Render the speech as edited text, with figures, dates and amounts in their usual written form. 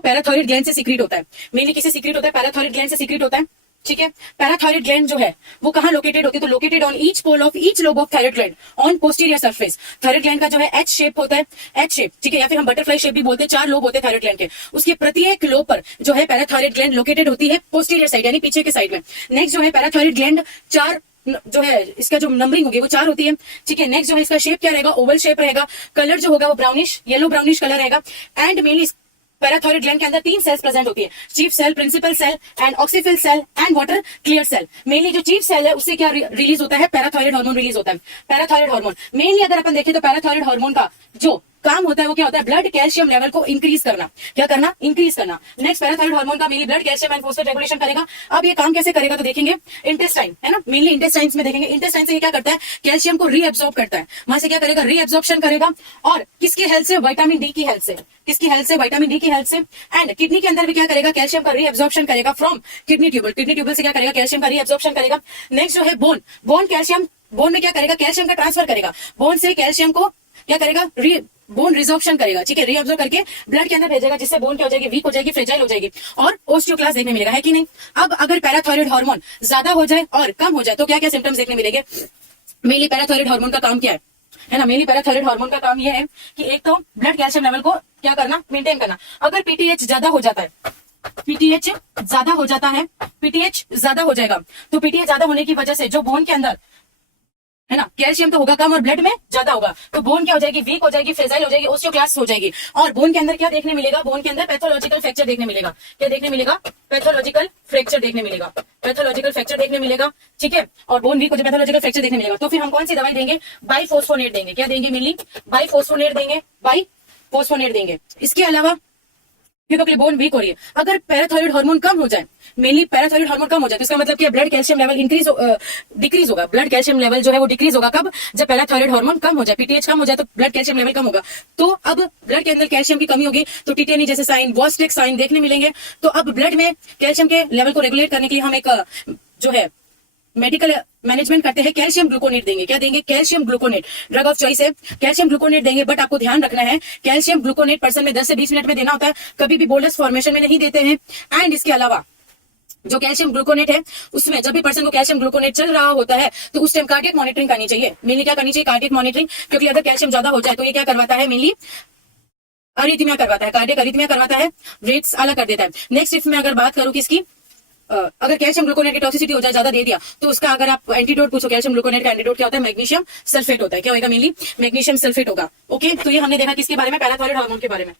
Parathyroid gland से secret होता है। मेनली किसे सीक्रेट होता है? पैराथायराइड ग्लैंड से सीक्रेट होता है। ठीक है, पैराथायराइड ग्लैंड जो है वो कहां लोकेटेड होती है? तो located on each pole of each lobe of thyroid gland on posterior surface. Thyroid gland का जो है एच शेप होता है, एच शेप, ठीक है, या फिर हम बटरफ्लाई शेप भी बोलते हैं। 4 लोब होते हैं थायराइड ग्लैंड के, उसके प्रत्येक लोब पर जो है पैराथायराइड ग्लैंड लोकेटेड होती है पोस्टीरियर साइड यानी पीछे के साइड में। नेक्स्ट जो है पैराथायराइड ग्लैंड 4 जो है इसका जो नंबरिंग होगी वो 4 होती है। ठीक है, नेक्स्ट जो है इसका शेप क्या रहेगा? ओवल शेप रहेगा। कलर जो होगा वो ब्राउनिश, येलो ब्राउनिश कलर रहेगा। एंड मेनली पैराथायराइड ग्लैंड के अंदर 3 सेल्स प्रेजेंट होती है, chief cell, principal cell and oxyphil cell and water clear cell. Mainly जो चीफ सेल है उससे क्या रिलीज होता है? पैराथायराइड हार्मोन रिलीज होता है। पैराथायराइड हार्मोन मेनली अगर अपन देखें तो पैराथायराइड हार्मोन का जो काम होता है वो क्या होता है? ब्लड कैल्शियम लेवल को इंक्रीज करना। क्या करना? इंक्रीज करना। नेक्स्ट पैराथायराइड हार्मोन का mainly blood calcium and phosphate regulation करेगा। अब ये काम कैसे करेगा तो देखेंगे इंटेस्टाइन, है ना, मेनली इंटेस्टाइन्स में देखेंगे। इंटेस्टाइन से ये क्या करता है? कैल्शियम को रीअब्सॉर्ब करता है, वहां से क्या करेगा? रीअब्सॉर्प्शन करेगा। और किसकी हेल्प से? विटामिन डी की हेल्प से। किसकी हेल्प से? विटामिन डी की हेल्प से। एंड किडनी के अंदर भी क्या करेगा? कैल्शियम का रीअब्सॉर्प्शन करेगा from kidney tubule. Kidney tubule से क्या करेगा? कैल्शियम का रीअब्सॉर्प्शन करेगा। नेक्स्ट जो है बोन, बोन कैल्शियम, बोन में क्या करेगा? कैल्शियम का ट्रांसफर करेगा। बोन से कैल्शियम को क्या करेगा? बोन रिजॉर्प्शन करेगा। ठीक है, रीअब्सॉर्ब करके ब्लड के अंदर भेजेगा, जिससे बोन क्या हो जाएगी? वीक हो जाएगी, फ्रेजाइल हो जाएगी और ओस्टियोक्लास्ट देखने मिलेगा, है कि नहीं? अब अगर पैराथायराइड हार्मोन ज्यादा हो जाए और कम हो जाए तो क्या क्या सिम्टम्स देखने मिलेंगे? मेनली पैराथायराइड हार्मोन का काम क्या है ना? मेनली पैराथायराइड हार्मोन का काम यह है कि एक तो ब्लड कैल्शियम लेवल को क्या करना? मेंटेन करना। अगर पीटीएच ज्यादा हो जाता है, पीटीएच ज्यादा हो जाता है, पीटीएच ज्यादा हो जाएगा तो पीटीएच ज्यादा होने की वजह से जो बोन के अंदर है ना कैल्शियम तो होगा कम और ब्लड में ज्यादा होगा, तो बोन क्या हो जाएगी? वीक हो जाएगी, फ्रेजाइल हो जाएगी, ओस्टियोक्लास्ट हो जाएगी। और बोन के अंदर क्या देखने मिलेगा? बोन के अंदर पैथोलॉजिकल फ्रैक्चर देखने मिलेगा। क्या देखने मिलेगा? पैथोलॉजिकल फ्रैक्चर देखने मिलेगा। पैथोलॉजिकल फ्रैक्चर देखने मिलेगा। ठीक है, और बोन वीक हो जाए, पैथोलॉजिकल फ्रैक्चर देखने मिलेगा। तो फिर हम कौन सी दवाई देंगे? बाइफॉस्फोनेट देंगे। क्या देंगे? मेनली बाइफॉस्फोनेट देंगे, बाइफॉस्फोनेट देंगे। इसके अलावा क्योंकि बोन वीक हो रही है, अगर पैराथायराइड हार्मोन कम हो जाए, मेनली पैराथायराइड हार्मोन कम हो जाए तो इसका मतलब क्या? ब्लड कैल्शियम लेवल डिक्रीज होगा। ब्लड कैल्शियम लेवल जो है वो डिक्रीज होगा। कब? जब पैराथायराइड हार्मोन कम हो जाए, पीटीएच कम हो जाए तो ब्लड कैल्शियम लेवल कम होगा। तो अब ब्लड के अंदर कैल्शियम की कमी होगी तो टिटेनी जैसे साइन, वॉस्टिक साइन देखने मिलेंगे। तो अब ब्लड में कैल्शियम के लेवल को रेगुलेट करने के लिए हम एक जो है मेडिकल मैनेजमेंट करते हैं, कैल्शियम ग्लूकोनेट देंगे। क्या देंगे? Calcium gluconate drug of choice है, कैल्शियम ग्लूकोनेट देंगे। बट आपको ध्यान रखना है कैल्शियम ग्लूकोनेट पर्सन में 10 से 20 मिनट में देना होता है, कभी भी बोलस फॉर्मेशन में नहीं देते हैं। एंड इसके अलावा जो कैल्शियम ग्लूकोनेट है उसमें जब भी पर्सन को कैल्शियम ग्लूकोनेट चल रहा होता है तो उस टाइम कार्डियक मॉनिटरिंग करनी चाहिए। मेनली क्या करनी चाहिए? कार्डियक मॉनिटरिंग, क्योंकि अगर कैल्शियम ज्यादा हो जाए तो ये क्या करवाता है? मेनली अरिथमिया करवाता है, कार्डियक अरिथमिया करवाता है, रेट्स अलग कर देता है। नेक्स्ट इफ मैं अगर बात करूं किसकी, अगर कैल्शियम ग्लूकोनेट की टॉक्सिसिटी हो जाए, ज्यादा दे दिया, तो उसका अगर आप एंटीडोट पूछो, कैल्शियम ग्लूकोनेट का एंटीडोट क्या होता है? मैग्नीशियम सल्फेट होता है। क्या होगा? मेनली मैग्नीशियम सल्फेट होगा। ओके, तो ये हमने देखा किसके बारे में? पैराथायराइड हार्मोन के बारे में।